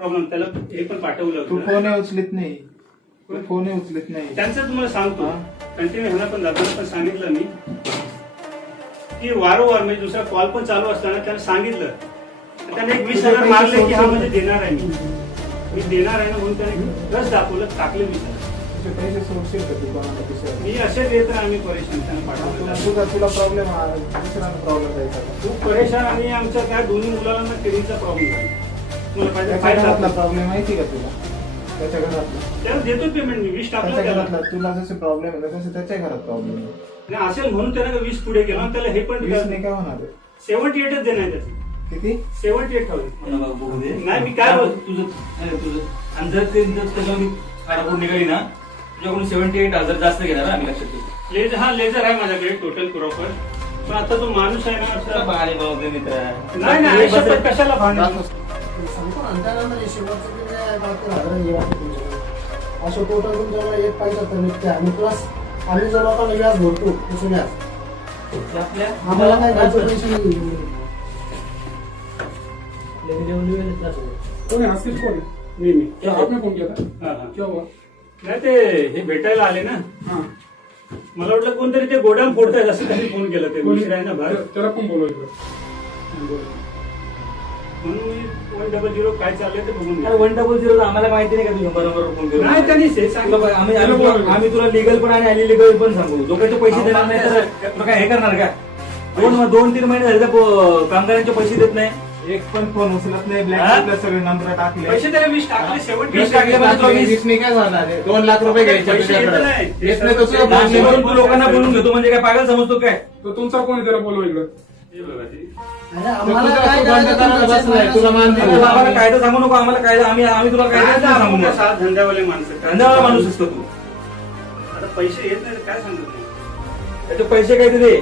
Problem त्याला हे पण पाठवलं तू होतं. फोन उचलत नाही, तू फोन उचलत नाही. त्यांचं तुम्हाला सांगतो कंटिन्यू ह्यांना पण दादांना पण सांगितलं मी की वारंवार म्हणजे दुसरा कॉल पण चालू असताना त्यांना सांगितलं तर त्याने एक 20,000 मारले की हा म्हणजे देणार आहे मी देणार आहे ना म्हणून त्याने रस दाखवलं टाकले 20,000. तुझे पैसे सोडशील का तू कोणाला दुसऱ्या? मी असेच येत आम्ही परेशान त्यांना पाठवलं. तुला प्रॉब्लेम दुसऱ्यांना प्रॉब्लेम द्यायचा का? खूप परेशान आणि आमच्या त्या दोन्ही मुलांना किडनीचा प्रॉब्लेम झाला. तुम्हाला त्याच्या पाहिजे घरातला प्रॉब्लेम माहिती का तुला? त्याच्या घरातला त्याला देतो पेमेंट मी 20 टाकलं त्याच्या त्याला. घरातला तुला जसे प्रॉब्लेम आहे तसे त्याच्या घरात प्रॉब्लेम आहे. आणि असेल म्हणून त्याने 20 पुढे केलं आणि त्याला हे पण 20 नाही काय होणार आहे? 78च देणार आहे त्याचं. किती? 78,000. नाही मी काय बोलतो तुझं आणि जर ते त्याच्यावर काढापूर निघाली ना तुझ्याकडून 78,000 जास्त घेणार ना आम्ही लक्षात ठेवू. लेझर आहे माझ्याकडे टोटल प्रॉपर. पण आता तो माणूस आहे ना तुला बहाणे बनवते मित्र. नाही आयुष्यात कशाला भांडण सांगतो ना त्यानंतर शेवटचं ते काय 72,000 हे वाटतं तुमच्याकडे. असं टोटल तुमच्याकडे 1,75 निघते आणि प्लस आम्ही जर लोकांना व्याज भरतो तसं व्याज आपल्या आम्हाला काय घरचे पैसे नाही. कोणी असतील कोण मी आपने फोन केला हा, हा. क्या हुआ? नाही ते हे भेटायला आले ना हाँ मला वाटलं कोणतरी ते गोडाऊन फोडतायत असं त्यांनी फोन केला ते मिश्र आहे ना बाहेर तेरा पण बोलवायचं. म्हणून मी 100 काय चाललंय ते बघून अरे घेतलं. 100 आम्हाला माहिती नाही का तुझ्या बरोबर फोन करून नाही त्यांनी हे तुला सांगितलं. आम्ही तुला लिगल पण आणि अनलिगल पण सांगू. लोकांचे पैसे देणार नाही तर तुला काय हे करणार का? 2-3 महिने झाले तर कामगारांचे पैसे देत नाही. एक पण फोन उचलत नाही. ब्लॅक सगळे नंबर टाकले. पैसे त्याला 20 टाकले 20 टाकले म्हणजे तुला 20 वीसने काय झालं रे? 2 लाख रुपये घ्यायचे पैसे येत तुझ्याकडे. नाही. येत नाही तर तुझं ते नाशिक बोलणं वरून तू लोकांना बोलून घेतो म्हणजे काय पागल समजतो काय? तो तुमचा कोण आहे त्याला बोलवा इकडं. हे बघा ते. अरे आम्हाला तुझं काय असं बंद करायचं करायला तुमच्या बसलाय, तुला मान शेतकऱ्यांना दिलं. आम्हाला कायदा सांगू नको. आम्हाला कायदा आम्ही तुला काय कायदा आता सांगू आपण नको. सात धंद्यावाले माणसं धंद्यावाला माणूस असतो तू. आता पैसे येत नाही तर काय सांगत नाही. त्याचे पैसे काय दिले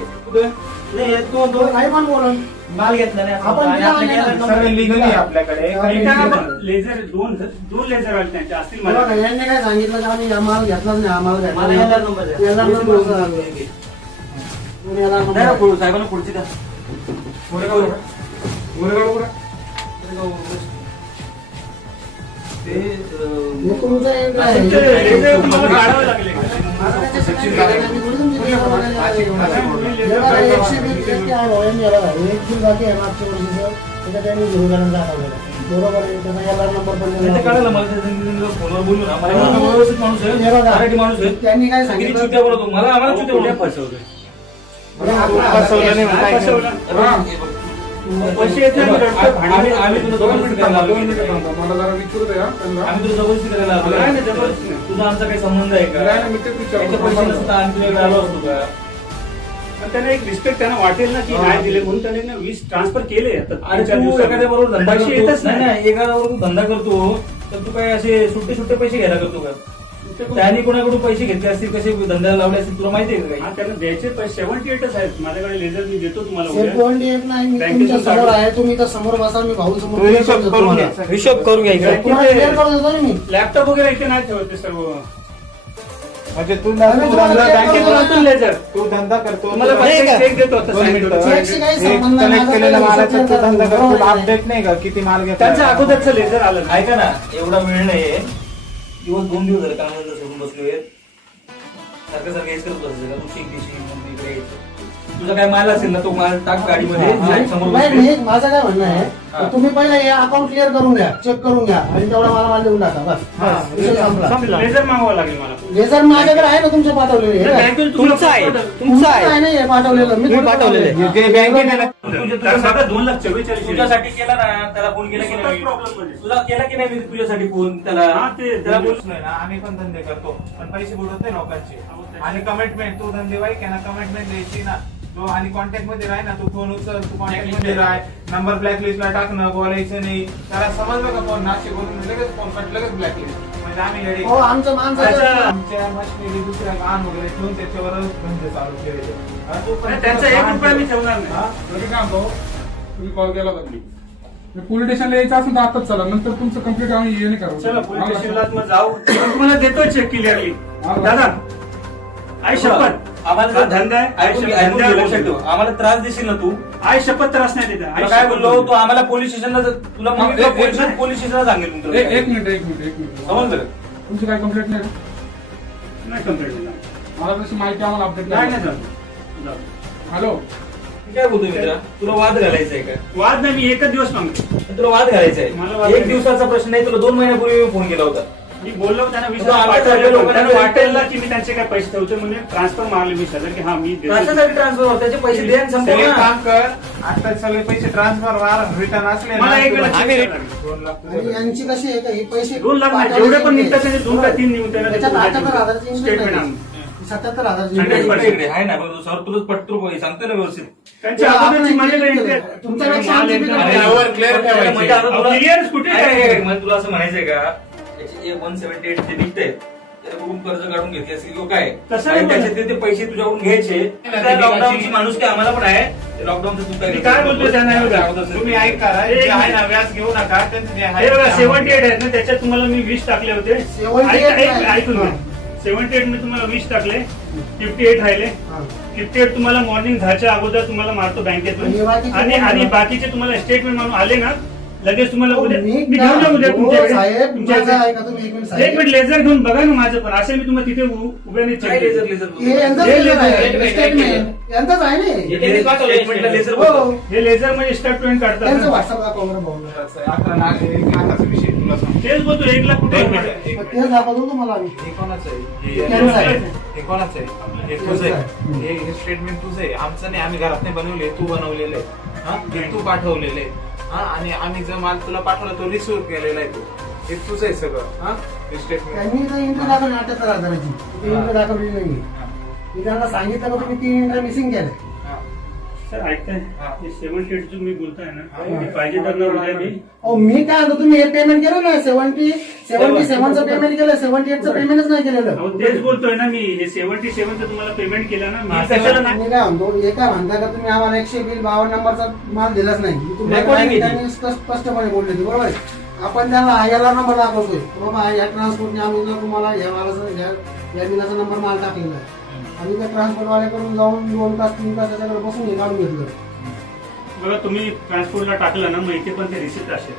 तो काही पण बोलून माल घेतला नाही आपण दिला नाही. सगळे लिगली आहे आपल्याकडे. एका लेझर दोन लेझर आले त्यांचे असतील बघा, माझ्या. यांनी काय सांगितलं की आम्ही आम्हाला घेतलाच नाही आम्हाला घेतला मला नाही. याला नंबर द्या. याला नंबर होता. म्हणून याला नंबर नाही पुढे साहेबांना पुढची द्या. गोरेगाव कुठं? ते हे तुमचं एक आहे. तुमचे लेझर तुम्हाला काढावे लागले. आता त्याच्यात काय करायचं? आम्ही थोडी तुमची लेबर वगैरे आहे. लेबर आहे, 120 आहे भाऊ, यांनी याला आहे. एक बिल बाकी आहे मागच्या वर्षीचं. त्याच्यात त्यांनी 0 दाखवलेलं आहे. बरोबर आहे. त्याचा याला नंबर पण ते दिला. काढायला मला फोनवर बोलू ना. मला व्यवस्थित माणूस आहे. हे बघा. मराठी माणूस आहे. त्यांनी काय किती सांगितलं चुत्या बोलतो. आम्हाला चुत्या कुठे बोलतो. फसवलंय? फसवलं नाही काय म्हणताय. फसवलं? पैसे येत नाही, आम्ही तुला दोन जबरदस्ती मिनिटं करायला थांबा, 2 आलो. मिनिटं थांबा. मला जरा विचारू द्या त्यांना. आम्ही तुला जबरदस्ती करायला आलो. नाही, नाही, जबरदस्ती नाही. तुझा आमचा काही संबंध आहे का? नाही, मी तेच त्याचे पैसे विचारतो. नसता आम्ही तुझ्याकडे आलो असतो का? पण त्याने एक रिस्पेक्ट त्यांना वाटेल ना की नाही दिले म्हणून त्याने ना 20 ट्रान्सफर केले आता अरे 3-4 तू दिवसात. एखाद्या बरोबर धंदा पैसे करतो. येतच नाही. नाही एखाद्यावर तू धंदा करतो तर तू काय असे सुट्टे पैसे घ्यायला करतो का? त्यांनी कोणाकडून पैसे घेतले असतील कसे धंद्याला लावले असतील तुला माहिती आहे का काही? हा त्यांना द्यायचे पैसे 78च आहेत माझ्याकडे लेझर मी देतो तुम्हाला सेफ उद्या. पॉईंट एक नाही. मी बँकेतून तुमच्या समोर काढून. आहे. तुम्ही तर समोर बसा. मी भाऊ समोर तू हिशोब करून घे. हिशोब करून घ्यायचा. तुम्हाला clear करून देतो ना मी. लॅपटॉप वगैरे इथे नाही ठेवत ते सर्व. म्हणजे तू आम्ही तुम्हाला बँकेतून आणतो लेझर. तू धंदा करतो. तुम्हाला चेक देतो आता दोन साईन मिनिटं. करून. चेकशी काही संबंध नाही. कनेक्ट माझा केलेला काही मालाचा हिशोब तू धंदा करतो. करतो. बरोबर आहे. अपडेट नाही का किती माल घेतला? त्यांच्या अगोदरचं लेझर आलं नाही. ऐका ना एवढा वेळ नाहीये. 2 दिवस झाले कामाला सोडून बसलोय. सारखं हेच करत बसायचं का? तू चेक देशील मग इकडे यायचं. तुझा काय माल असेल ना तो माल टाक गाडीमध्ये समोर नाही, बसले. नाही, माझं काय म्हणणं आहे हा. तुम्ही पहिले हे अकाउंट क्लिअर करून घ्या. चेक करून घ्या आणि तेवढा मला माल देऊन टाका. बस विषय संपला. लेझर मागवावं लागेल मला. लेझर माझ्याकडे आहे ना तुमचे पाठवलेले. हे काय? बँकेतून तुमचं आहे. तुमचं आहे ना हे पाठवलेलं. मी तुम्ही पाठवलेलं आहे. जे बँकेत आहे ना, तुझ्या 2,44,000. तुझ्यासाठी केला ना त्याला फोन केला की नाही? प्रॉब्लेम तुला केला की नाही मी तुझ्यासाठी फोन त्याला हा, ते- त्याला बोल. नाही ना, आम्ही पण धंदे करतो पण पैसे बुडवत नाही लोकांचे. आणि कमिटमेंट तू धंदे वाईक आहे ना, कमिटमेंट द्यायची ना. तो आणि कॉन्टॅक्ट मध्ये राह ना. तू फोन उचल, तू कॉन्टॅक्ट मध्ये राह. नंबर ब्लॅकलिस्टला टाकणं, बोलायचं नाही. त्याला समजलं का फोन नाशिक वरून लगेच फोन कट, लगेच ब्लॅकलिस्ट. म्हणजे आम्ही येडे. हो आमचं माणसाचं आमच्या मशिनरी दुसऱ्या कान वगैरे ठेवून त्याच्यावरच धंदे चालू केले. आणि तू पण नाही, त्यांचा 1 रुपया मी ठेवणार नाही. हा? बरं काय म्हणतो तुम्ही कॉल केला होता मी पोलीस स्टेशनला यायचं असेल तर आताच चला. नंतर तुमचं कंप्लीट आम्ही हे नाही करू. चला पोलीस स्टेशनला मग जाऊ. तुम्हाला देतो चेक क्लिअरली. हा. दादा आई शपथ आम्हाला हा धंदा आहे. ऐकून घे, ऐकून घे, लक्षात ठेव. आम्हाला त्रास देशील ना तू. आई शपथ त्रास नाही देत. तुला काय बोललो तू आम्हाला पोलीस स्टेशनला तुला हा, पोलीस स्टेशनला सांगेल तुमचं. एक मिनिट समजलं का? तुमची काय कंप्लेंट नाही का? नाही कंप्लेंट मला तशी माहिती आम्हाला अपडेट नाही नाही. झालं. हॅलो, मी काय बोलतो मित्रा, तुला वाद घालायचा आहे का? वाद नाही, मी एकच दिवस मागतो. तुला वाद घालायचा मला आहे. वाद एक घालायचा. दिवसाचा प्रश्न नाही, तुला 2 महिन्यापूर्वी मी फोन केला होता. मी बोललो त्यांना तो विश्वास आमच्या पाठवला, सगळ्या लोकांना त्यांना वाटेल ना वाटेल की मी त्यांचे काय पैसे ठेवतो म्हणून ट्रान्सफर मारले मी सगळं की हा मी देतो. कशासाठी ट्रान्सफर त्याचे पैसे दे आणि संपव एक ना. काम कर, आता सगळे पैसे ट्रान्सफर रिटर्न असले ना, मला एक तुला वेळा आम्ही check return 2 लाख आणि तुझं. यांची कशी आहे का हे पैसे 2 लाख नाही, जेवढे पण निघतात त्याचे 2 का 3 निघून त्याच्यात 78,000 स्टेटमेंट आणून. 77,000 इकडे, हंड्रेड इकडे, इकडे. आहे ना बघ, सर तुलाच पटतो पैसे सांगतो ना व्यवस्थित. त्यांच्या अगोदरच माझ्याकडे interest. तुमच्यापेक्षा माल आमची एकदम- बिलं- अरे, यावर clear ठेवायचे. म्हणजे आता तुला- Clear कुठे आहे, आहे? आहे, आहे. म्हणजे तुला असं म्हणायचंय का याचे 178 जे निघतंय त्याच्याकडून कर्ज काढून घेतले असेल किंवा काय तसं नाही आणि त्याचे ते पैसे तुझ्याकडून घ्यायचे. त्या लॉकडाऊनची माणूस काय आम्हाला पण आहे. ते लॉकडाऊनचं तू मी काय बोलतो त्यांना हे बघा. तुम्ही ऐका रे, जे आहे ना व्याज घेऊ नका, त्यांचं जे आहे हे बघा ते 78 आहेत ना, त्याच्यात तुम्हाला मी 20 टाकले होते. 78 ऐकून घ्या. हा. 78 मी तुम्हाला 20 टाकले, 58 राहिले. हा. 58 तुम्हाला मॉर्निंग 10च्या अगोदर तुम्हाला मारतो बँकेतून आणि बाकीचे तुम्हाला स्टेटमेंट म्हणून आले ना लगेच तुम्हाला उद्या मी घेऊन जाऊ उद्या तुमच्याकडे. साहेब तुमच्याकडे माझं ऐका तुम्ही एक मिनिट एक साहेब मिनिट लेझर घेऊन बघा ना माझं पण असेल मी तुम्हाला तिथे उभ्या नाही काय check लेझर देतो. लेझर हे यांचंच हे लेझर आहे लेझर- स्टेटमेंट यांचंच आहे ना स्टेटमेंटला लेझर हो बोलतात. हे लेझर म्हणजे स्टेटमेंट त्यांचं काढतात. व्हॉट्सअप अकाउंट भाऊ 11 लाख 1 लाखाचा विषय तुला सांगतो. तेच बोलतो 1 लाख कुठे एक आहे? मिनिट, एक मिनिट. तेच दाखवतो तुम्हाला आम्ही हे कोणाचं आहे? त्यांचं आहे. हे कोणाचं आहे? हे तुझं आहे. हे स्टेटमेंट तुझं आहे, आमचं नाही. आम्ही घरात नाही बनवले, तू बनवलेलं आहे. हा? हे तू पाठवलेलं आहे. हा? आणि आम्ही जो माल तुला पाठवला तो रिसिव्ह केलेला आहे तू. हे तुझं आहे सगळं. हा? हे स्टेटमेंट त्यांनी तर एंट्री दाखवली 78,000ची ती एंट्री दाखवली नाही मी त्यांना सांगितलं का तुम्ही 3 एंट्री मिसिंग केल्या सर ऐकताय हा. हे 78 जो मी बोलताय ना हा. हे पाहिजे तर ना उद्या मी अहो मी काय म्हणतो तुम्ही हे पेमेंट केलं ना 77चं पेमेंट केलं 78चं पेमेंटच नाही केलेलं अहो, तेच बोलतोय ना मी हे 77चं तुम्हाला पेमेंट केलं ना मी हा, कशाला नाही मी काय म्हणतो हे काय म्हणता का तुम्ही आम्हाला 152 नंबरचा माल दिलाच नाही मी तुम्हाला रेकॉर्डिंग काय- आहे ती. त्यांनी स्पष्टपणे बोलले होते बरोबर आहे. आपण त्यांना याला नंबर दाखवतोय बाबा या ट्रान्सपोर्टने आम्ही ना तुम्हाला या मालाचा या बिलाचा नंबर माल टाकलेला आहे आणि त्या ट्रान्सपोर्ट वाल्याकडून जाऊन 2 तास 3 तास त्याच्याकडे बसून हे काढून घेतलं बघा तुम्ही ट्रान्सपोर्टला टाकलं ना मग इथे पण ते रिसिप्ट असेल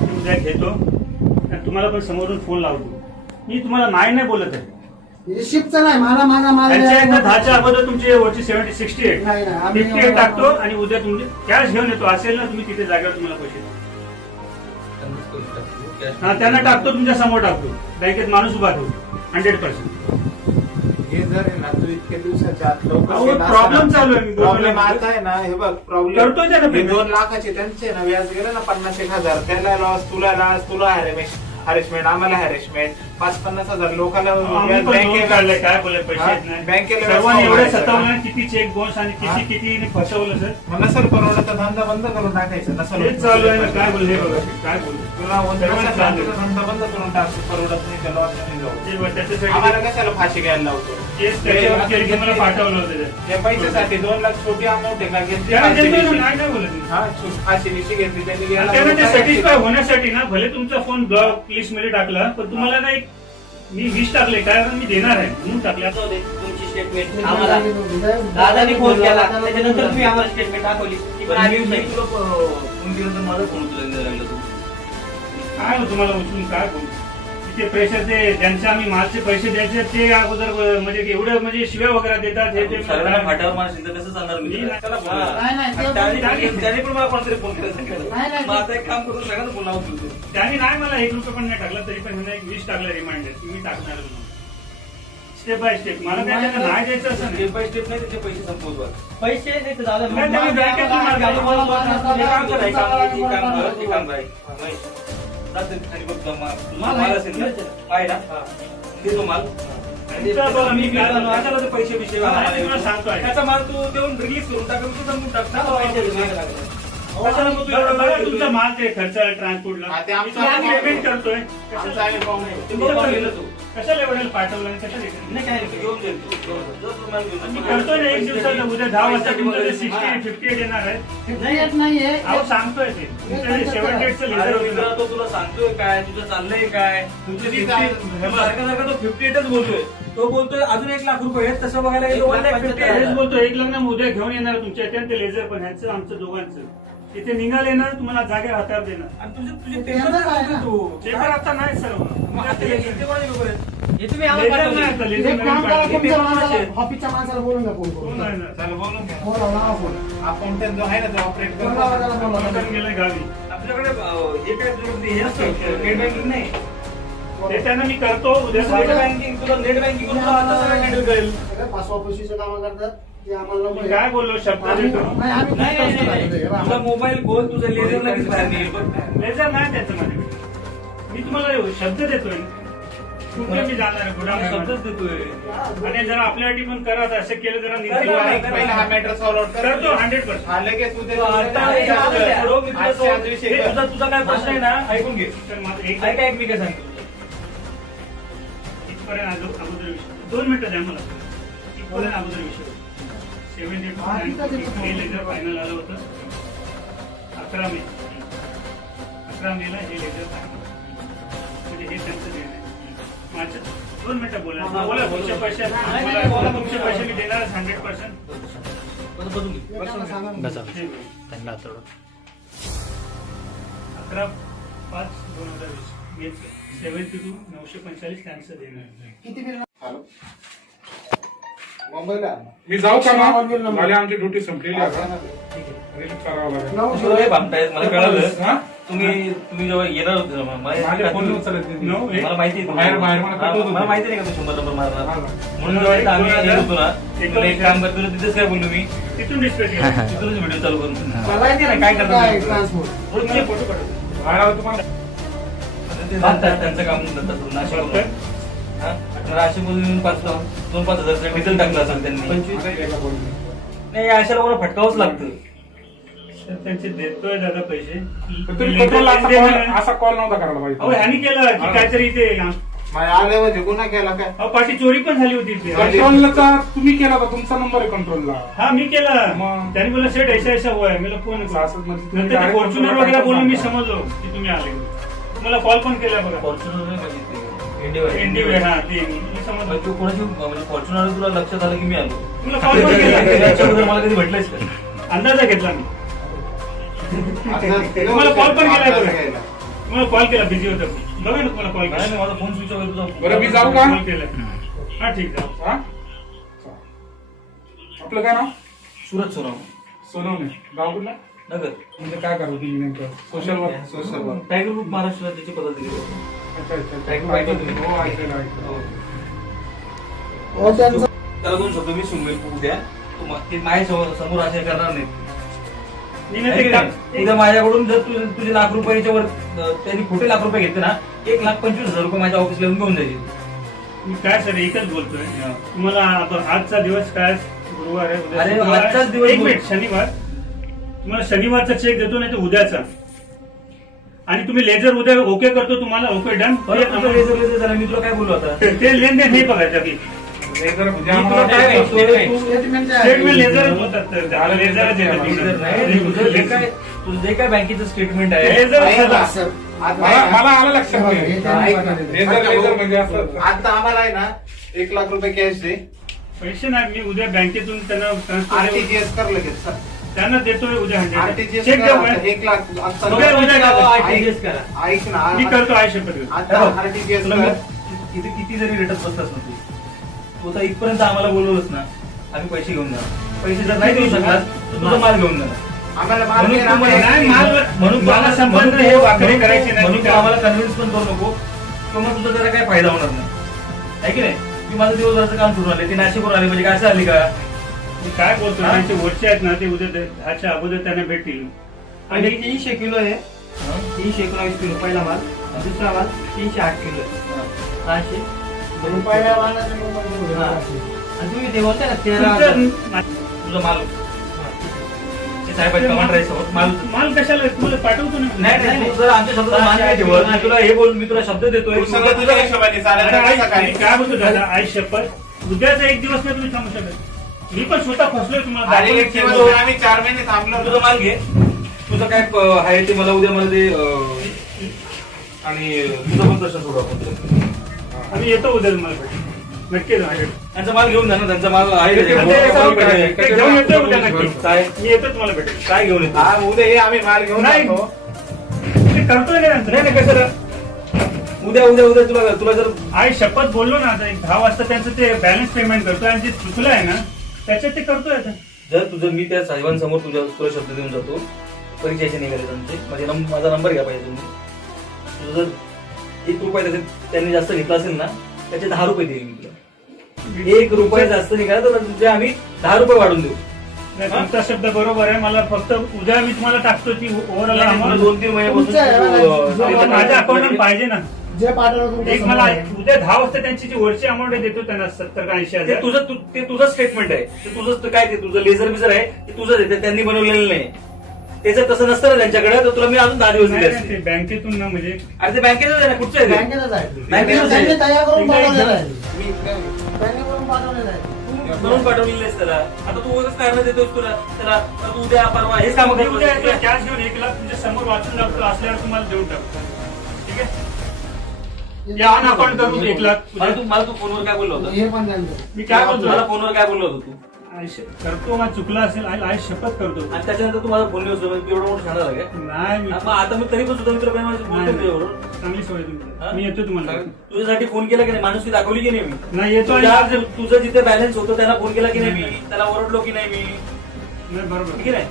मी उद्या घेतो आणि तुम्हाला पण समोरून फोन लावतो मी तुम्हाला नाही बोलत आहे म्हणजे शिफ्टचं नाही मला माझा माल त्यांच्या एकदा 10च्या अगोदर तुमची वरची 68 नाही, नाही, आम्ही 58 टाकतो आणि उद्या तुम्ही कॅश घेऊन येतो असेल ना तुम्ही तिथे जागेवर तुम्हाला पैसे देतो. हा त्यांना टाकतो तुमच्या समोर टाकतो बँकेत माणूस उभा ठेवतो 100%. हे जर आहे ना तू इतक्या दिवसाच्या आत लवकर अहो, केलं problem असतं ना, चालू आहे. प्रॉब्लेम आता आहे ना हे बघ प्रॉब्लेम करतोय त्याला payment. 2 लाखाचे त्यांचे ना व्याज गेलं ना 50,000 त्याला लॉस तुला हॅरेसमेंट आम्हाला हॅरेसमेंट 50,000 लोकांना आम्ही व्याज पण लोन बँकेला काढलंय, काय बोलाय पैसे येत नाही. बँकेला सर्वांनी एवढे व्याज सतावलं किती चेक बाउन्स आणि हा. किती फसवलं सर मग नसल परवडत तर धंदा बंद करून टाकायचा नसल हेच चालू आहे ना काय बोल हे बघा काय बोल तुला सर्वांना नसेल चालू तर धंदा बंद करून टाक परवडत नाही त्याला नाही जाऊ आहे. त्याच्यासाठी आम्हाला कशाला फाशी घ्यायला लावतो केस त्याच्यावर केली की मला पाठवलं होतं ते. या पैशासाठी 2 लाख छोटी अमाऊंट आहे का घेतली त्याला फाशी देतो ना, बिशी. नाही बोलत मी. हा फाशी बिशी घेतली त्यांनी आणि घ्यायला त्यांना ते लावतो. सॅटिस्फाय होण्यासाठी ना भले तुमचा फोन ब्लॉक लिस्ट मध्ये टाकला पण तुम्हाला नाही मी 20 टाकले कारण मी देणार आहे म्हणून टाकले आता तुमची स्टेटमेंट आम्हाला दादानी फोन केला त्याच्यानंतर तुम्ही आम्हाला स्टेटमेंट दाखवली ती पण आम्ही मी तुला फोन केला तर माझा फोन उचलायला लागला तू. काय हो तुम्हाला उचलून काय बोलू तिथे प्रेशर ते ज्यांचे आम्ही मालचे पैसे द्यायचे ते अगोदर म्हणजे एवढं म्हणजे शिव्या वगैरे देतात हे ते सर्वांना फाट्यावर मारशील तर कसं चालणार मी मी- त्याला बोलणार. नाही, नाही, ते- त्याने पण मला कोणतरी फोन केला नाही, सांगितलं नाही. मग आता एक काम करून सांगा ना फोन लावून तू त्यांनी नाही मला 1 रुपया पण नाही टाकला तरी पण ह्यांना एक 20 टाकला रिमाइंडर की मी टाकणार स्टेप बाय स्टेप मला काय त्यांना नाही द्यायचं असं नाही स्टेप बाय स्टेप नाही त्याचे पैसे संपवत बघ. पैसे नाही तर दादा नाही, त्यांनी बँकेतून माल घालून मला बोलणार. हे काम कर, हे काम कर, हे काम कर, हे काम कर. महेश, जाते खाली बघ जमा. तुझा माल असेल ना आहे ना दे तो माल तुमचा बघा, मी काय करणार? कशाला ते पैसे बिशे हा, वाढवणार मी तुला सांगतो आहे. त्याचा माल तू देऊन रिलीज करून टाक तू संपून टाक ना कशाला मग तू एवढं बघा, तुमचा माल ते खर्च ट्रान्सपोर्टला हा, ते आमचं- पेमेंट करतोय आमचा आम्ही पाहून येऊ. ते बरोबर लिहिलं तू. कशाला एवढ्याला पाठवलं आणि कशाला हे केलं? नाही काय नाही. घेऊन जाईल तू. जर तुम्हाला घेऊन मी जाईल. करतोय ना एक दिवसाला उद्या 10 वाजता तुमचं 60-58 येणार आहे. नाही येत नाहीये अहो सांगतोय ते तुमचं 78चं अरे लेझर मित्रा, होतं. तो तुला सांगतोय काय, तुझं चाललंय काय, तुमचं तुझी 50 सारखा सारखा तो 58च बोलतोय. तो बोलतोय अजून 1 लाख रुपये आहेत. तसं बघायला गेलो 1,75,000. हेच बोलतो एक लग्न उद्या घेऊन येणार तुमच्या इथे आणि ते लेझर पण ह्यांचं आमचं दोघांचं तिथे निघाल येणार तुम्हाला जागे हातावर देणार. आणि तुझे ते पेपर पेपर आहे ना. तू पेपर आता नाही सर मग आता हे इथे कोणाचे पेपर आहेत? हे तुम्ही आम्हाला पाठवलं नाही. एक काम करा, हे तुमच्या पेपर माणसाला कोणाचे? ऑफिसच्या माणसाला बोलून घ्या फोन करून चला बोलून घ्या. बोला लावा फोन अकाउंटंट जो आहे ना तो ऑपरेट बोला, बोला, करतो. बोला. गेलं गावी आपल्याकडे हे काय तुझ्याकडे हे नसतं, नेट बँकिंग नाही. ते त्यांना मी करतो उद्या नेट बँकिंग तुला नेट बँकिंग करून तुला आता सगळं हँडल करेल. सगळे पासवा पैशाचे काम करतात ते आम्हाला नको मी आहे. काय बोललो शब्द आम्ही- देतो नाही, आम्ही नाही, नाही, फक्त नाही, असं नाही. करतो. तुझा मोबाईल खोल, तुझं लेझर लगेच बाहेर निघेल बघ. लेझर नाही त्याचं माझ्याकडे मी तुम्हाला शब्द देतोय कुठे मी जाणार तुला गुन्हा शब्दच देतोय. आणि जरा आपल्यासाठी पण करा असं केलं जरा कर, नीती कर, वाढेल. कर. पहिला हा मॅटर सॉल्व आउट करतो 100%. हा लगेच उद्या तू आता हे आजच्या सोडव, मी तुला आजच्या सोडव. दिवशी हे कर. तुझा काय प्रश्न आहे ना, ऐकून घे. तर माझं एक ऐक मी काय सांगतो. इथपर्यंत अगोदर विषय 2 मिनिटं द्या मला इथपर्यंत अगोदर विषय 72 लेझर फायनल आलं होतं 11 मे 11 मेला हे लेझर फायनल म्हणजे हे त्यांचं निर्णय माझ्या 2 मिनिटं बोला बोला तुमचे पैसे मला तुमचे पैसे मी देणार 100%. बदलून घे. त्यांना सांगा ना. 11/5/2020 72 945 त्यांचं देणार. किती बिल हॅलो मुंबईला मी जाऊ का आवाज बिल मग? नंबर. मला आमची ड्युटी संपलेली आहे आता. रिलीज करावं लागेल. तुला हे भामटायत, मला कळालं. हा? तुम्ही जेव्हा येणार होते ना, माझे फोन उचलत नाही. No, हे- मला माहिती आहे बाहेर- बाहेर मला कळत होतं. मला माहिती नाही का तू 100 नंबर मारणार हा. म्हणून जेव्हा इथं आम्ही येत होतो ना, तुला एक काम करतो तिथेच काय बोललो मी, तिथून डिस्प्ले केला तिथूनच व्हिडिओ चालू करून मला माहिती नाही काय करतात. ट्रान्सपोर्ट तुम्हाला फोटो पाठवतो. बाहेर आलं तुम्हाला ते जातात, त्यांचं काम नंतर करून नाशिकवरून. हा? नाशिकमधून येऊन 2-5 हजार डिझेल टाकलं असेल त्यांनी. नाही अशा लोकांना फटकावंच लागतं. तर त्यांचे देतोय दादा पैसे पण तुम्ही कंट्रोलला असा कॉल नव्हता करायला अहो पाहिजे. ह्यानी केलं की काहीतरी इथे माझ्या आले म्हणजे गुन्हा केला काय अहो पाठी चोरी पण झाली होती इथे. कंट्रोलचा तुम्ही केला होता, तुमचा नंबर आहे कंट्रोलला. हा मी केला मग? त्यांनी बोला सेट ऐसा हुआ है मला फोन असं म्हणजे तुम्ही नंतर direct फॉर्च्युनर control वगैरे बोलून मी करता. समजलो की तुम्ही आले मला कॉल पण केला बघा फॉर्च्युनर नाही म्हणजे ते इंडिया एनडीवे हा ते मी समजलो तू कोणाची म्हणजे फॉर्च्युनर तुला लक्षात आलं की मी आलो. तुला कॉल पण केला त्याच्याबद्दल मला कधी भेटलंयस का? अंदाजा घेतला मी तुम्हाला कॉल पण केलाय बघा तुम्हाला कॉल केला बिझी होता बघा ना तुम्हाला कॉल नाही, केला माझा फोन स्विच ऑफ तुझा बरं मी जाऊ का? कॉल केला हा ठीक आहे हा? आपलं काय नाव? सुरत सोनाव सोनवणे. गाव कुठलं? नगर म्हणजे काय करतो तुम्ही नेमकं? Social work. Social work tiger group Maharashtra त्याची पदाधिकारी. अच्छा अच्छा Tag माहिती आहे तुम्ही? हो ऐकलं ऐकलं. हो. हो त्यांचं त्याला 2 शब्द मी सांगेल उद्या ते माझ्या समोर असे करणार नाही. मी है नाही की ते नाही? उद्या माझ्याकडून जर तुझे लाख रुपयाच्या वर त्यांनी खोटे लाख रुपये घेतले ना, 1,25,000 रुपये माझ्या ऑफिसला येऊन घेऊन जाईल. मी काय सर एकच बोलतोय तुम्हाला आता आजचा दिवस काय गुरुवार आहे उद्या अरे, शुक्रवार आहे. आजचाच दिवस एक बोल. मिनिट शनिवार तुम्हाला शनिवारचा चेक देतो नाही तर उद्याचा आणि तुम्ही लेझर उद्या ओके करतो तुम्हाला ओके डन परत तुझं लेझर झालं, मी तुला काय बोललो आता? ते लेनदेन नाही बघायचं की लेझर म्हणजे मी तुला आम्हाला काय नाही. म्हणतो? स्टेटमेंट लेझरच होतात तर त्याला लेझरच येतात लेझर नाही, तुझं जे काय बँकेचं स्टेटमेंट आहे लेझर आहे सदा. ना? सर मला आलं लक्षात हे नाही. त्यांनी ऐक ना. पाठवलेलं. लेझर म्हणजे असं आता आम्हाला आहे ना 1 लाख रुपये कॅश दे पैसे नाही मी उद्या बँकेतून त्यांना ट्रान्सफर आरटीजीएस कर लगेच त्यांना देतोय उद्या 100 आरटीजीएस चेक देऊ काय? 1 लाख आता उद्या करा. RTGS करा. ऐक ना मी करतो आहे शपथ आता आरटीजीएस तुला कर मी किती जरी रेटत बसलास ना तू आता इथपर्यंत आम्हाला बोलवलंस ना, आम्ही पैसे घेऊन जाणार. पैसे जर नाही देऊ शकलास तर तुझा माल घेऊन जाणार. आम्हाला माल म्हणून दे, तू मला- नाही, माल- म्हणून तू मला आम्हाला- संबंध म्हणून हे तू- वाकडे म्हणून तू- करायचे नाही. म्हणून तू आम्हाला कन्व्हिन्स पण करू नको किंवा तुझा त्याचा काही फायदा होणार नाही, आहे की नाही? मी माझं दिवसभराचं काम करून आले, ते नाशिकवरून आले म्हणजे काय असं आली का? मी काय बोलतो हा? त्यांचे वरचे आहेत ना ते उद्या 10च्या अगोदर त्यांना भेटतील आणि आणि 300 किलो आहे, 319 किलो पहिला माल, दुसरा माल 308 किलो आहे. 600 रुपयाला वाहनाचं नंबर घेऊन हा. जा. आणि तुम्ही ते बोलताय ना 13,000. तुमचं- तुझा माल साहेब आहेत, कमांडर आहे समोर. माल कशाला तुम्हाला पाठवतो ना. नाही तू जर आमच्या शब्दाचा मान नाही ठेवत, मी तुला हे बोल, मी तुला शब्द देतोय. तू सगळं तुझ्या हिशोबाने चालेल अरे ना आई, सकाळी. मी काय बोलतो दादा, आई शपथ उद्याचा एक दिवस नाही तुम्ही थांबू शकत. मी पण स्वतः फसलोय तुम्हाला अरे एक दाखवलं. दिवस आम्ही 4 महिने थांबलो. तुझं माल घे, तुझं काय आहे ते मला उद्या मला ते आणि तुझं पण प्रश्न सोडू आपण. आम्ही येतो उद्या तुम्हाला भेटायला. नक्की येतो माझ्याकडे. त्यांचा माल घेऊन जा ना, त्यांचा माल आहे ते घेऊन येतो उद्या नक्की. काय मी येतो तुम्हाला भेटेल. काय घेऊन येतो? हा उद्या ये, आम्ही माल घेऊन नाही. जातो. ते करतोय ना नंतर. नाही कसं उद्या उद्या उद्या तुला जर आई शपथ बोललो ना आता 10 वाजता त्यांचं ते बॅलन्स पेमेंट करतोय आणि जे चुकलं आहे ना त्याच्यात ते करतोय आता. जर तुझं मी त्या साहेबांसमोर तुला शब्द देऊन जातो, परीक्षेचे निघाले त्यांचे, माझा नंबर घ्या पाहिजे तुम्ही. तुझं जर 1 रुपया त्यांनी जास्त घेतला असेल ना, त्याचे 10 रुपये देईल मी तुला. 1 रुपया जास्त निघाला तर तुझे आम्ही 10 रुपये वाढून देऊ. नाही, तुमचा शब्द बरोबर आहे. मला फक्त उद्या मी तुम्हाला टाकतो ती ओव्हरऑल अमाऊंट 2-3 तुमचं आहे, महिन्यापासून माझ्या अकाउंटला पाहिजे ना. जे पाठवलं तुमच्या एक मला समोर आहे. उद्या 10 वाजता त्यांची जी वरची अमाऊंट आहे देतो त्यांना 70 का 80 ते हजार. तुझं स्टेटमेंट आहे, ते तुझं काय, ते तुझं लेझर बिझर आहे, ते तुझंच आहे, ते त्यांनी बनवलेलं नाही. त्याचं तसं नसतं ना त्यांच्याकडे, तर तुला मी अजून 10 दिवस दिले नाही, असते. ते बँकेतून ना म्हणजे अरे ते बँकेतच आहे ना, कुठचं आहे ते? बँकेतच आहे. बँकेतच आहे. त्यांनी तयार करून मी काय पाठवलेलं आहे. मी बँकेकडून पाठवलेलं आहे. तू म्हणून पाठवलेलं आहेस त्याला. आता तू उगाच कारण देतोस तुला त्याला, तर तू उद्या परवा हेच काम मी उद्या करतो. कॅश घेऊन 1 लाख तुमच्या समोर वाचून लागतो असल्यावर तुम्हाला देऊन टाकतो. ठीक आहे. या ऑन अकाउंट करून 1 लाख मला तू फोनवर काय बोललो होता? हे पण त्यांचं. मी काय बोलतो मला फोनवर काय बोललो होतो तू? करतो मला चुकलं असेल आई शपथ करतो. आणि त्याच्यानंतर तू माझा फोन येऊ एवढं मोठं सांगणार आहे का? नाही मी आता मी तरी पण सुद्धा मित्र बोलतो तुझ्याबरोबर. चांगली सवय तुमची. मी येतो तुम्हाला. तुझ्यासाठी फोन केला की नाही, माणुसकी दाखवली की नाही मी? नाही येतो आणि तुझं जिथे बॅलन्स होतं त्याला फोन केला की नाही मी? त्याला ओरडलो की नाही मी? नाही, बरोबर. ठीक आहे.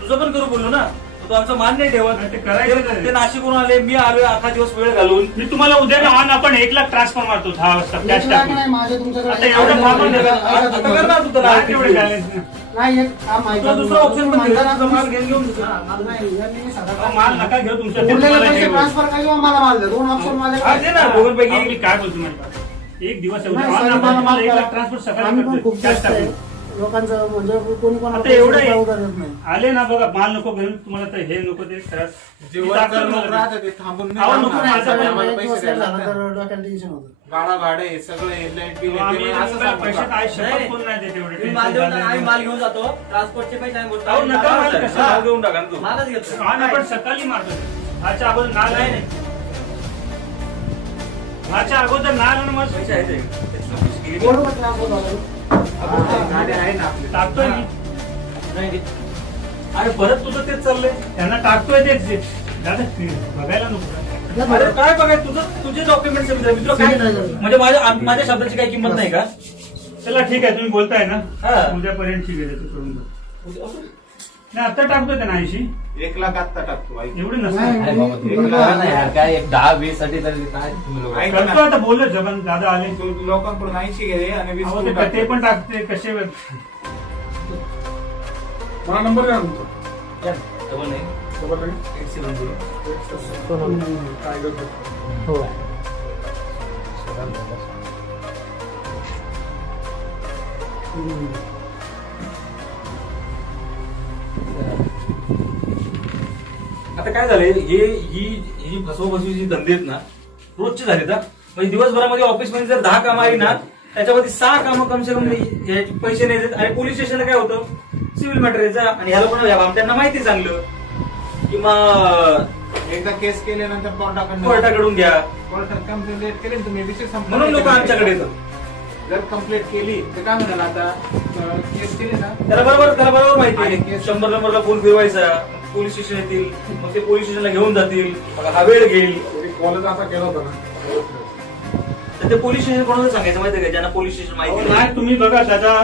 तुझं पण करू बोललो ना, तो आमचा मान नाही ठेवत. नाही, ते करायचं नाही. ते नाशिकहून आले, मी आलोय 11 दिवस वेळ घालून. मी तुम्हाला उद्या ऑन आपण 1 लाख ट्रान्सफर मारतो 10 वाजता कॅश 1 लाख टाकून. नाही, माझे तुमच्याकडे आता एवढं मागून द्या. आता करणार तू त्याला. नाही तेवढे balance नाही. नाही एक हा माहिती तुला दुसरा ऑप्शन पण माहिती दिला, आहे. तुझा माल घेऊन दुसरा. नाही, यांनी मी साधा अहो, माल नका घेऊ तुमच्या ते उरलेले तुम्हाला पैसे हे होईल. ट्रान्सफर करा किंवा मला माल द्या. 2 ऑप्शन हा, दे माझ्याकडे ना, दोघांपैकी. अहो, मी काय बोलतो माहिती एक दिवस नाही, सर, मला माल 1 लाख करा. ट्रान्सफर सकाळी आम्ही पण करतो. खूप कॅश जास्त आहे. टाकून. लोकांचं म्हणजे कोणी कोणाला आता एवढं पैसे आहे. उधार देत नाही. आले ना बघा माल नको घेऊन तुम्हाला तर हे नको ते खरंच. जे मी वर्कर टाकतो लोक तुम्हाला. राहतात ते थांबून नाही अहो, थांबणार. नको, माझं पण आम्हाला एक पैसे दिवस द्यायला झाला लागतात. तर डोक्याला टेन्शन होतं. गाडा भाडे सगळे लाईट बिल आम्ही असं सांगतो पैशात का? आहे शपथ नाही. कोण नाही देत एवढे. तुम्ही माल देऊन टाका, आम्ही माल घेऊन जातो. ट्रान्सपोर्टचे पैसे आम्ही भरतो. अहो, नका माल आम्ही कशाला? माल देऊन टाका ना तू. मालच घेतो. आम्ही पण सकाळी मारतो. आजच्या अगोदर नाल नाही, आहे. नाही. आजच्या अगोदर नाल आणि मग पैसे आहेत ते. बोलू का ट्रान्सफर झालं? गाडी आहे ना आपली. टाकतोय मी. नाही. अरे परत तुझं तेच चाललंय. त्यांना टाकतोय तेच ते. दादा बघायला नको. अरे काय बघाय तुझे डॉक्युमेंट मित्र काय म्हणजे माझ्या शब्दाची काही किंमत नाही का? चला ठीक आहे तुम्ही बोलताय ना हा. उद्यापर्यंत ठीक आहे देतो करून देतो. नाही आता टाकतोय त्यांना 80 1 लाख आत्ता टाकतो ऐक. एवढी नाही, नसतं अरे बाबा तुम्ही करा ना यार, काय एक 10-20 साठी तरी काय तुम्ही लोक ऐक करतो ना. आता बोललो जगन दादा आले. तू लोकांकडून 80 घे आणि 20 अहो, तू ते टाक. ते पण टाकते कसे मला नंबर द्या तुमचा. डबल नाही डबल नाईन 870. काय करतो. हो. आता काय झालंय ही फसवफसवीची धंदे आहेत ना रोजचे झाले ना. म्हणजे दिवसभरामध्ये ऑफिसमध्ये जर 10 कामं आली ना त्याच्यामध्ये 6 कामं कमसे कम पैसे नाही देत. आणि पोलीस स्टेशनला काय होतं सिव्हिल मॅटर यायचा आणि ह्याला पण त्यांना माहिती चांगलं किंवा एकदा केस केल्यानंतर कोर्टाकडून घ्या कोर्टात कंप्लेंट केली ना तुम्ही विषय संपला. म्हणून लोक आमच्याकडे येतात. जर कंप्लेंट केली तर काय म्हणाल आता केस केली ना त्याला बरोबर माहिती आणि आहे केस- 100 नंबरला फोन फिरवायचा पोलीस स्टेशन येतील मग ते पोलीस स्टेशनला घेऊन जातील मग हा वेळ घेईल. कॉलेज असा केला होता ना. तर ते पोलीस स्टेशन कोणाला सांगायचं माहिती आहे का ज्यांना पोलीस स्टेशन माहिती नाही. नाही तुम्ही बघा दादा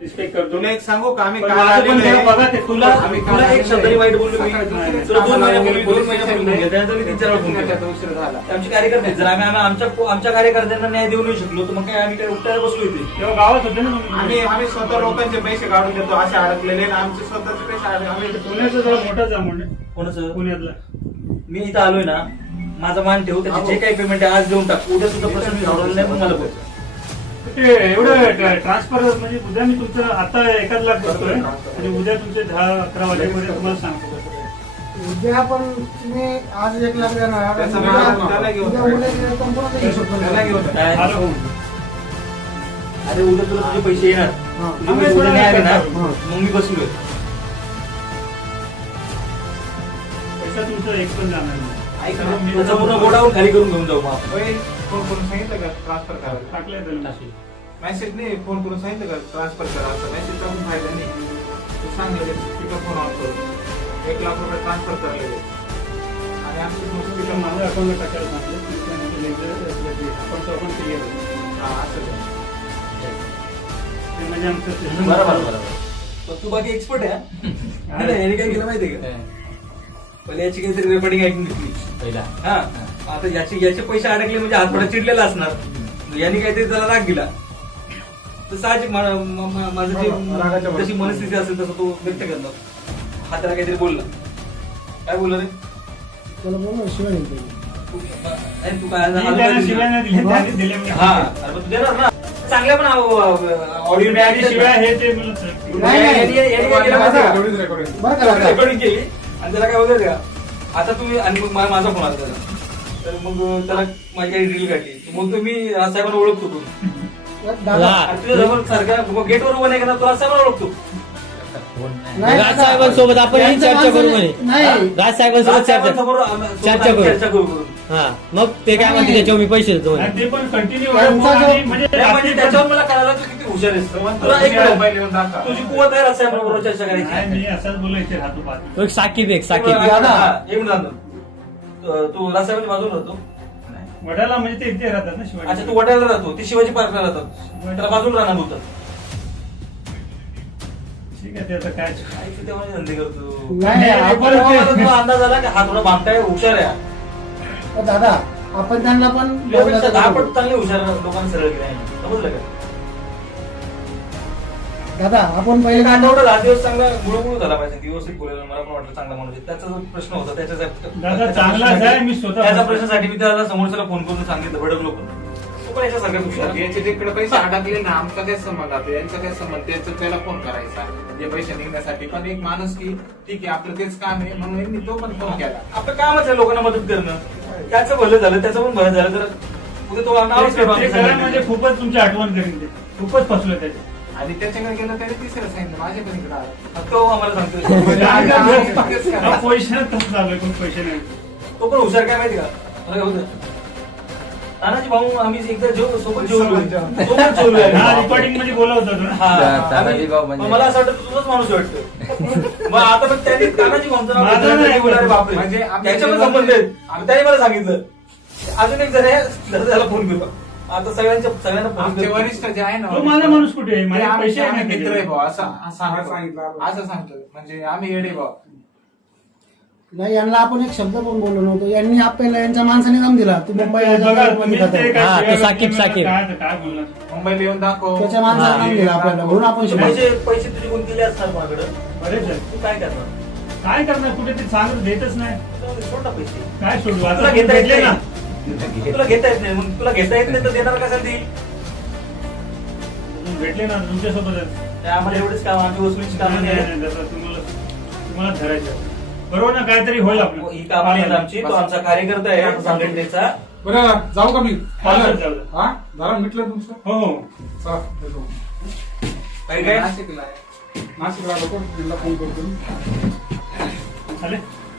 रिस्पेक्ट करतो तुला एक सांगू का आम्ही पण काल माझं पण आलेलो आहे. जरा बघा ते तुला आम्ही तुला एक शब्दाने वाईट बोललो मी सकाळी तुला 2 महिन्यापूर्वी पोलीस 2 महिन्यापूर्वी स्टेशनला त्यानंतर मी 3-4 वेळा फोन केला. त्याचा उशीर झाला. आमचे कार्यकर्ते आहेत. जर आमच्या कार्यकर्त्यांना न्याय देऊ नाही शकलो तर मग काय आम्ही काय उपटायला बसलो इथे. तेव्हा गावात होते ना तुम्ही. आम्ही स्वतः लोकांचे पैसे काढून देतो असे अडकलेले आणि आमचे स्वतःचे पैसे आम्ही पुण्याचं जरा मोठंच अमाऊंट आहे कोणाचं पुण्यातला. मी इथं आलोय ना माझा मान ठेवू त्याचे जे काही पेमेंट आहे आज देऊन टाक उद्या सुद्धा प्रश्न मी घालवला नाही पण मला बोल ते एवढं ट्रान्सफर म्हणजे उद्या मी तुमचं आता 1 लाख करतोय आणि उद्या तुमचे 10-11 वाजेपर्यंत तुम्हाला सांगतो कसं काय. उद्या पण तुम्ही आज 1 लाख देणार त्याचा उद्या- भाग त्याला घेऊन उद्या जायचं. संपूर्ण ते हिशोब करून त्याला घेऊन काय? आलो. अरे उद्या तुला तुझे पैसे येणार. हा. तुझे पैसे उद्या नाही आले ना हा. मग मी बसलोय. पैसा तुमचं एक पण जाणार नाही. ऐक ना, त्याचा पूर्ण गोडाऊन खाली करून घेऊन जाऊ मग आपण. होय, फोन करून सांगितलं का ट्रान्सफर करायला? टाकलंय त्याला message. मेसेज नाही, फोन करून सांगितलं का ट्रान्सफर करा असं मेसेज टाकून फायदा नाही. तू सांग लगेच स्पीकर फोन ऑन करून 1 लाख रुपये ट्रान्सफर करले आणि आमची तर स्पीकर माझ्या अकाउंटला टाकायला सांगितलं. अकाउंटचं आपण क्लिअर होईल. हा असं द्या. ते म्हणजे आमचं system- बरोबर बरोबर. पण तू बाकी एक्सपर्ट आहे हा? नाही, याने काय केलं माहितीये का पहिले याची काहीतरी रेकॉर्डिंग ऐकून घेतली पहिला हा आता याचे पैसे अडकले म्हणजे हातपडा चिडलेला असणार यांनी काहीतरी त्याला राग दिला तर साहजिक माझं रागाच्या जे जशी मनस्थिती असेल तसं तो व्यक्त करणार हा त्याला काहीतरी बोलला काय बोलला रे त्याला बोलू शिवाय नाही केली. तू काय मी त्याला शिवाय नाही दिल्या, त्याने दिल्या मी. हा अरे मग तू देणार ना चांगल्या पण ऑडिओ आणि शिवाय हे ते मला नाही, नाही. तेवढीच रेकॉर्डिंग. बरं का दादा? रेकॉर्डिंग केली आणि त्याला काय बोलत का आता तुम्ही आणि मग माझा फोन आला त्याला तर मग त्याला माझी काही रील काढली मग तुम्ही राजसाहेबांना ओळखतो तू दादा तुझ्याजवळ सारख्या गेटवर उभं नाही का तुला राजसाहेबांना ओळखतो नाही, राजसाहेबांसोबत आपण ही चर्चा करू म्हणे. नाही राजसाहेबांसोबत चर्चा चर्चा करू करून हा मग ते काय म्हणते त्याच्यावर मी पैसे देतो म्हणे. आणि ते पण कंटिन्यू त्यांचा जो- म्हणजे म्हणजे त्याच्यावर मला कळालं तू किती हुशार आहेस तुला एक मिनिट. मोबाईल येऊन दाखवा. तुझी कुवत आहे राजसाहेबांबरोबर चर्चा नाही, करायची मी असंच बोललो इथे राहतो पाहतो. तो एक साकीब एक साकीब येऊन राहतो तू राजसाहेबांच्या बाजूला राहतो वडाला म्हणजे ते इथे राहतात ना अच्छा शिवाजी. तू वडाळ्याला राहतो ती शिवाजी पार्कला राहतात त्याला बाजूला राहणार होतं ठीक आहे ते आता काय काय तू तेव्हा धंदे करतो नाही, आपण मला तुला अंदाज आला की हा थोडा भामटा आहे हुशार आहे दादा आपण त्यांना पण त्यापेक्षा 10 पट चांगले हुशार लोकांना सरळ केलं आहे समजलं का दादा आपण पहिले एक काय आठवडा 10 दिवस चांगला गुळगुळ झाला पाहिजे व्यवस्थित बोलायला मला पण वाटलं चांगला माणूस आहे. त्याचा जो प्रश्न होता दादा चांगलाच आहे मी स्वतः त्याच्या प्रश्नासाठी मी त्याला समोरच्याला फोन करून सांगितलं भडकलो पण तो पण याच्यासारखा हुशार आहे. याचे तिकडे पैसे अडकले ना आमचा काय संबंध आता यांचा काय संबंध त्याचं त्याला फोन करायचा हे पैसे निघण्यासाठी पण एक माणूस की ठीक आहे आपलं तेच काम आहे म्हणून यांनी तो पण फोन केला आपलं कामच आहे लोकांना मदत करणं त्याचं भलं झालं त्याचं पण भलं झालं तर उद्या तो नावच ते ठेवा करा म्हणजे खूपच तुमची आठवण करीन ते खूपच फसलोय त्याचे आणि त्याच्याकडे गेलं त्याने तिसरं सांगितलं माझ्या पण इकडे आलं. तो आम्हाला सांगतो पैसे तसं झालोय पण पैसे नाही तो पण हुशार काय माहिती का मला काय होतं तानाजी भाऊ आम्ही एकदा सोबत जेवलो सोबत जेवलोय. हा रेकॉर्डिंग मध्ये बोलवत होतो ना. हा, तानाजी भाऊ आम्ही- म्हणजे- मला असं वाटतं तुझंच माणूस वाटतं मग आता पण त्यांनी तानाजी भाऊंचं नाव माझं घेतलं, नाही. तरी बोलला, "अरे बापरे म्हणजे आम्ही- त्याच्या पण संबंध आहेत त्याने मला सांगितलं अजून एक जण आहे जरा त्याला फोन करू आता सगळ्यांना फोन आमचे करू. वरिष्ठ जे आहे ना तो माझा माणूस कुठे आहे ते माझे आमचे- पैसे आहे आम्ही ना मित्र आहे त्याचे. भाऊ असं सांगतो सांगितलं. असं सांगतो म्हणजे आम्ही येडे भाऊ नाही यांना आपण एक शब्द पण बोललो नव्हतो यांनी आपल्याला यांच्या माणसाने दम दिला तू मुंबई बघा तुम्ही ते काय हा, तो शिव्या साकीब, वगैरे साकीब. काय काय बोलणार मुंबईला येऊन दाखव त्याच्या माणसाने दम दिला आपल्याला म्हणून आपण शिवाय पैसे तुझे कोण दिले असणार माझ्याकडे बरेच आहे. तू काय करणार काय करणार कुठे ते चांगलं देतच नाही सोड ना पैसे काय सोडू तुला आता घेता येत भेटले ना नाही तुला घेता येत नाही मग तुला घेता येत नाही तर देणार कशाला देईल भेटले ना तुमच्यासोबतच नाही, आम्हाला एवढेच काम आमची वसुलीची काम नाही, नाही नाही, दादा, तुम्हाला धरायचं बरोबर ना काहीतरी होईल आपलं ही काम आहेत आमची तो आमचा कार्यकर्ता आहे संघटनेचा बरं जाऊ का मी हा, सर, जाऊ द्या. हा झालं मिटलं तुमचं हो हो चला येतो. काही काय नाशिकला आहे. नाशिकला आलो पण तिला फोन करतो आले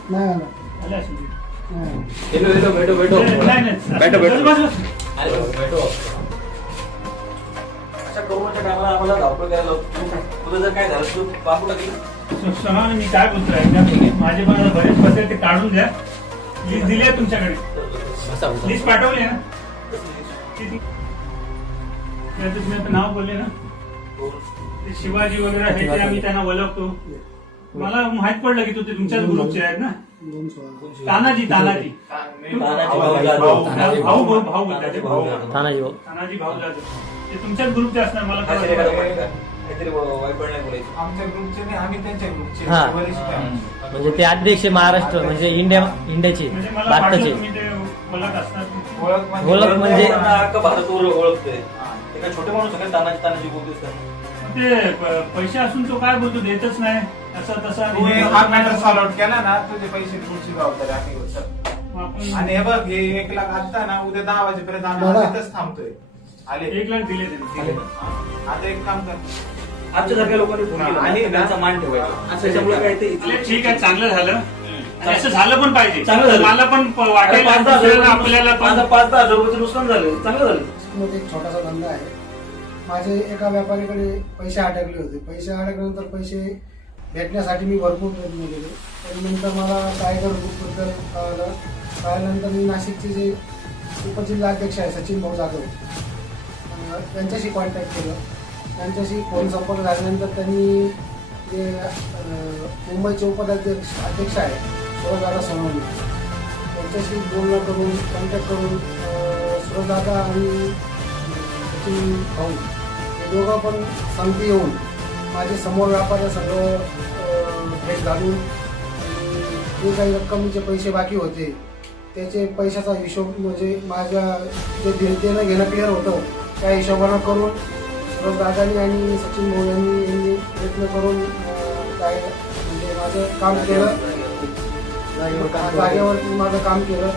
नाही आला. आले असेल ते. नाही. नाही, नाही. बैठो, बैठो. बस, बस, बस. अरे भेटो अशा कोरोनाच्या टायमाला आम्हाला धावपळ करायला लावतो तुझं जर काय झालं तू बापूला गेलं समान मी काय बोलतोय ऐका. माझे पण आता बरेच पैसे ते काढून द्या लिस्ट दिली आहे तुमच्याकडे लिस्ट पाठवली ना ती- त्याचं तुम्ही आता नाव बोलले ना ते शिवाजी वगैरे हे ते आम्ही त्यांना ओळखतो मला माहित पडलं की ते तुमच्याच ग्रुपचे आहेत ना दोन सोळा. तानाजी तानाजी मी- भाऊ बोलतात भाऊ तानाजी भाऊ तानाजी भाऊ जाधव ते तुमच्याच ग्रुपचे असणार मला काहीतरी कळलं. एखादं point का? काहीतरी वाईट नाही बोलायचं आमच्या ग्रुपचे नाही आम्ही त्यांच्या ग्रुपचे हा. वरिष्ठ आहे. म्हणजे ते अध्यक्ष महाराष्ट्र म्हणजे इंडियाचे म्हणजे मला भारताचे वाटलं तुम्ही ते बोलत असणार ओळख ओळख म्हणजे- अख्खा भारत ओळखतोय ते काय छोटे माणूस आहे तानाची तानाची बोलतोस का? ते पैसे असून तो काय बोलतो देतच नाही असं तसं. तू एक हा मॅटर सॉल्व आउट केला ना, तुझे पैसे पुढची जबाबदारी आम्ही घेऊ सर. आणि हे बघ, हे 1 लाख आता ना, उद्या 10 वाजेपर्यंत आम्ही तिथंच थांबतोय. आले 1 लाख दिले त्यांनी. आता एक काम कर, आमच्यासारख्या लोकांनी फोन केला आणि त्यांचा मान ठेवायचा. त्याच्यामुळे काय ते ठीक आहे, चांगलं झालं. आणि असं झालं पण पाहिजे. चांगलं झालं. मला पण वाटेल आपल्याला पण 5-10 हजार रुपयाचं नुकसान झालं, चांगलं झालं. मध्ये एक छोटासा धंदा आहे. माझे एका व्यापारीकडे पैसे अडकले होते. पैसे अडकल्यानंतर पैसे भेटण्यासाठी मी भरपूर प्रयत्न केले. त्यानंतर मला टायगर ग्रुपबद्दल कळालं. कळाल्यानंतर मी नाशिकचे जे उपजिल्हाध्यक्ष आहे सचिन भाऊ जाधव त्यांच्याशी कॉन्टॅक्ट केलं. त्यांच्याशी फोन संपर्क झाल्यानंतर त्यांनी जे मुंबईचे अध्यक्ष आहे सुरजदादा सोनवणे त्यांच्याशी बोलणं करून कॉन्टॅक्ट करून सुरजदादा आणि सचिन भाऊ हे दोघं पण संगती येऊन माझे समोर व्यापारी सगळं भेट घालून जे काही रक्कमीचे पैसे बाकी होते त्याचे पैशाचा हिशोब म्हणजे माझ्या जे देणं घेणं क्लिअर होतं त्या हिशोबानं करून सुरजदादांनी आणि सचिन भाऊ यांनी प्रयत्न करून काय म्हणजे माझं काम केलं. जागेवरती माझं काम केलं.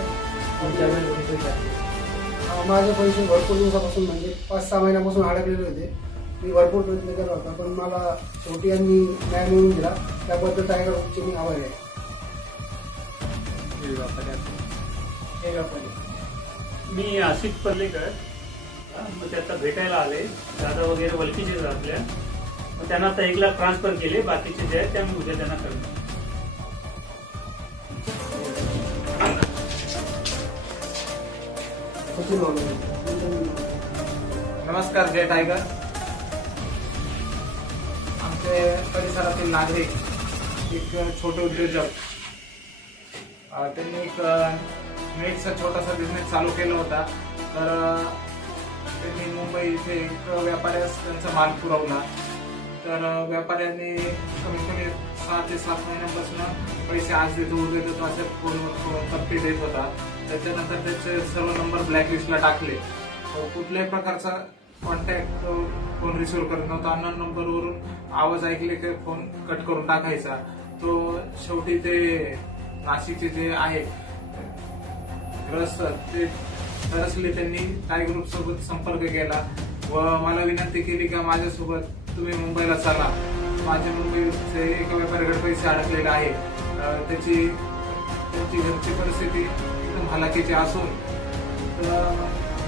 माझे पैसे भरपूर दिवसापासून म्हणजे 5-6 महिन्यापासून अडकलेले होते. मी भरपूर प्रयत्न केला होता पण मला शेवटी यांनी न्याय मिळवून दिला. त्याबद्दल टायगर ग्रुपचे मी आभारी आहे. मी आसिफ पर्लेकर. मग ते आता भेटायला आले. दादा वगैरे वलकीचे आपल्या. मग त्यांना आता 1 लाख ट्रान्सफर केले. बाकीचे जे आहेत ते आम्ही उद्या त्यांना करणार. नमस्कार. जय टायगर. आमचे परिसरातील नागरिक एक छोटे उद्योजक त्यांनी एक नेटचा छोटासा बिझनेस चालू केला होता. तर त्यांनी मुंबई इथे एक व्यापाऱ्यास त्यांचा माल पुरवला. तर व्यापाऱ्यांनी कमीत कमी 6 ते 7 महिन्यापासून पैसे आज देतो उद्या देतो असे फोन कप्पी देत होता. त्याच्यानंतर त्याचे सर्व नंबर ब्लॅकलिस्टला टाकले. कुठल्याही प्रकारचा कॉन्टॅक्ट फोन रिसिव्ह करत नव्हता. अननोन नंबरवरून आवाज ऐकले की फोन कट करून टाकायचा. तो शेवटी ते नाशिकचे जे आहे ग्रस्त ते तरसले. त्यांनी टायगर ग्रुप सोबत संपर्क केला व मला विनंती केली की माझ्यासोबत तुम्ही मुंबईला चला. माझे मुंबईचे एका व्यापाऱ्याकडे पैसे अडकलेले आहे. त्यांची घरची परिस्थिती एकदम हलाखीची असून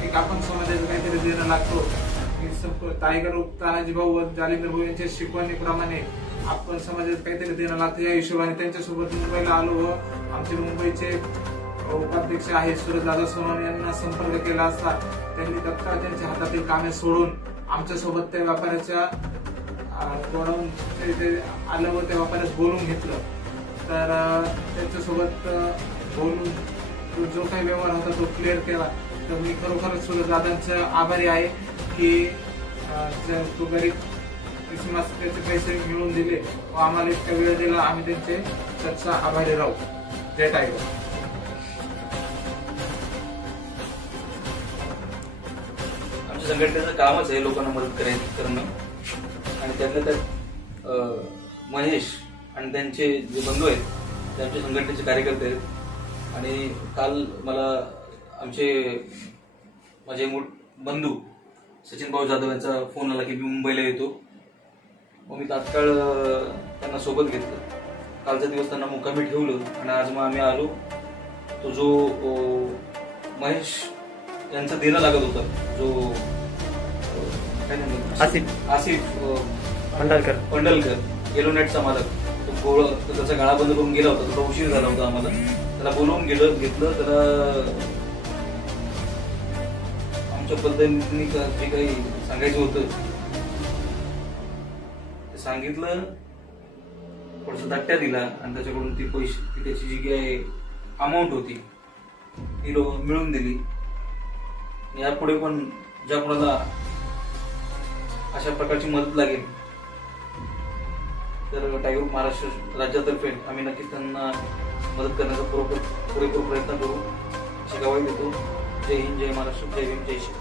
एक आपण समाजाचं काहीतरी देणं लागतो. टायगर ग्रुप तानाजी भाऊ व जालिंदर भाऊ यांच्या शिकवणीप्रमाणे आपण समाजात काहीतरी देणं लागतं या हिशोबाने त्यांच्यासोबत मुंबईला आलो व आमचे मुंबईचे उपाध्यक्ष आहे सुरजदादा सोनवणे यांना संपर्क केला असता त्यांनी तत्काळ त्यांच्या हातातील कामे सोडून आमच्यासोबत त्या व्यापाऱ्याच्या गोडाऊन आलं व त्या व्यापाऱ्यास बोलून घेतलं. तर त्यांच्यासोबत बोलून जो काही व्यवहार होता तो क्लिअर केला. तर मी खरोखरच सुरजदादांचे आभारी आहे की तो गरीब क्रिसमस त्याचे पैसे मिळवून दिले व आम्हाला इतका वेळ दिला. आम्ही त्यांचे सच्चा आभारी राहू. जय टायगर. आमच्या संघटनेचं कामच आहे लोकांना मदत करणं. आणि त्यातल्या त्यात महेश आणि त्यांचे जे बंधू आहेत ते आमच्या संघटनेचे कार्यकर्ते आहेत. आणि काल मला माझे बंधू सचिन भाऊ जाधव यांचा फोन आला की मी मुंबईला येतो. मग मी तात्काळ त्यांना सोबत घेतलं. कालचा दिवस त्यांना मुक्कामी ठेवलं आणि आज मग आम्ही आलो. तो जो महेश यांचा देणं लागत होता जो काय आसिफ पंडलकर येलोनेटचा मालक तो त्याचा गाळा बंद करून गेला होता. थोडा उशीर झाला होता आम्हाला. त्याला बोलवून घेतलं. त्याला आमच्या पद्धतीने जे काही सांगायचं होतं ते सांगितलं. थोडस धट्ट्या दिला आणि त्याच्याकडून ती पैसे त्याची जी काही अमाऊंट होती ती मिळवून दिली. यापुढे पण ज्या कोणाला अशा प्रकारची मदत लागेल तर टायगर महाराष्ट्र राज्यातर्फे आम्ही नक्कीच त्यांना मदत करण्याचा पुरेपूर प्रयत्न करू अशी ग्वाही देतो. जय हिंद, जय महाराष्ट्र, जय भीम, जय श्री.